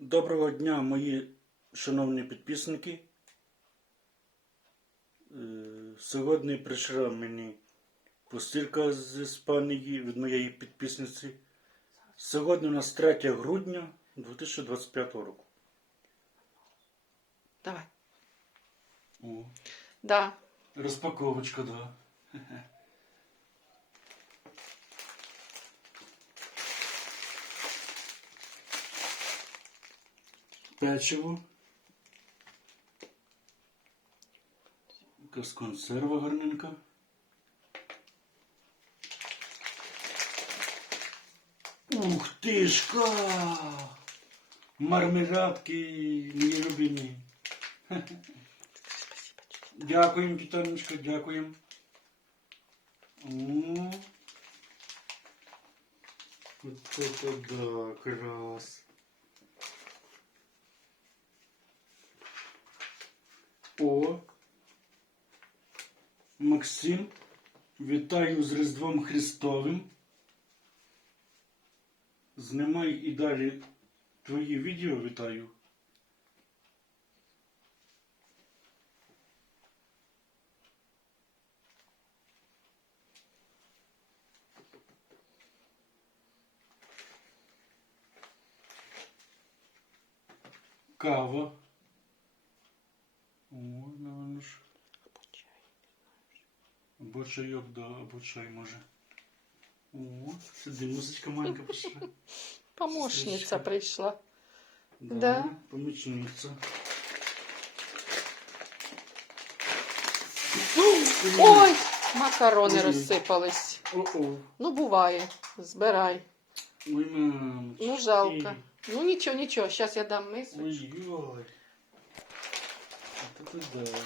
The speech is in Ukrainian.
Доброго дня, мої шановні підписники. Е, Сьогодні прийшла мені постілька з Іспанії від моєї підписниці. Сьогодні у нас 3 грудня 2025 року. Давай. О, Да. розпаковочка, да. Печиво. Якась консерва гарненька. Ух тишка! Мармеладки мої любимі. Дякуємо, Віталіночка, дякуємо. От это да, крас. О. Максим, вітаю з Різдвом Христовим. Знімай і далі твої відео вітаю. Кава. Ж. Або чайок, да, або чай може. О, сиди, музичка маленька пішла. Помощниця прийшла. Да, Да. помічниця. Ой, макарони розсипались. Ну, буває. Збирай. Ой, мамочки. Ну, жалко. Ну нічого, нічого, зараз я дам мисочку. Ой-ой тут ідея